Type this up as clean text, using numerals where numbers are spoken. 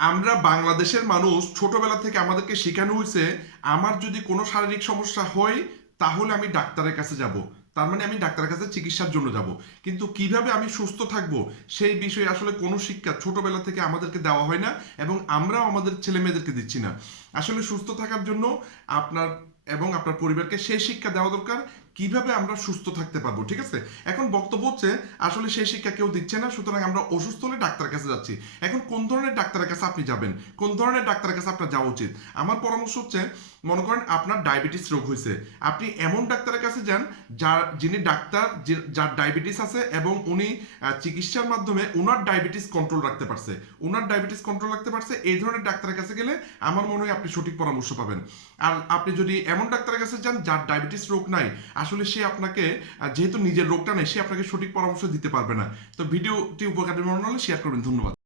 আমরা বাংলাদেশের মানুষ ছোটবেলা থেকে আমাদেরকে শেখানো হয়েছে আমার যদি কোনো শারীরিক সমস্যা হয় তাহলে আমি ডাক্তারের কাছে যাব, তার মানে আমি ডাক্তারের কাছে চিকিৎসার জন্য যাব। কিন্তু কিভাবে আমি সুস্থ থাকব সেই বিষয়ে আসলে কোনো শিক্ষা ছোটবেলা থেকে আমাদেরকে দেওয়া হয় না, এবং আমরাও আমাদের ছেলে মেয়েদেরকে দিচ্ছি না। আসলে সুস্থ থাকার জন্য আপনার এবং আপনার পরিবারকে সেই শিক্ষা দেওয়া দরকার কিভাবে আমরা সুস্থ থাকতে পারবো। ঠিক আছে, এখন বক্তব্য হচ্ছে আসলে সেই শিক্ষা কেউ দিচ্ছে না, সুতরাং আমরা অসুস্থ হলে ডাক্তারের কাছে যাচ্ছি। এখন কোন ধরনের ডাক্তারের কাছে আপনি যাবেন, কোন ধরনের ডাক্তারের কাছে আপনার যাওয়া উচিত? আমার পরামর্শ হচ্ছে, মনে করেন আপনার ডায়াবেটিস রোগ হয়েছে, আপনি এমন ডাক্তারের কাছে যান যিনি ডাক্তার যার ডায়াবেটিস আছে এবং উনি চিকিৎসার মাধ্যমে ওনার ডায়াবেটিস কন্ট্রোল রাখতে পারছে, এই ধরনের ডাক্তারের কাছে গেলে আমার মনে হয় আপনি সঠিক পরামর্শ পাবেন। আর আপনি যদি এমন ডাক্তারের কাছে যান যার ডায়াবেটিস রোগ নাই, আসলে সে আপনাকে যেহেতু নিজের রোগটা নেই, সে আপনাকে সঠিক পরামর্শ দিতে পারবে না। তো ভিডিওটি উপকারী মনে হলে শেয়ার করবেন। ধন্যবাদ।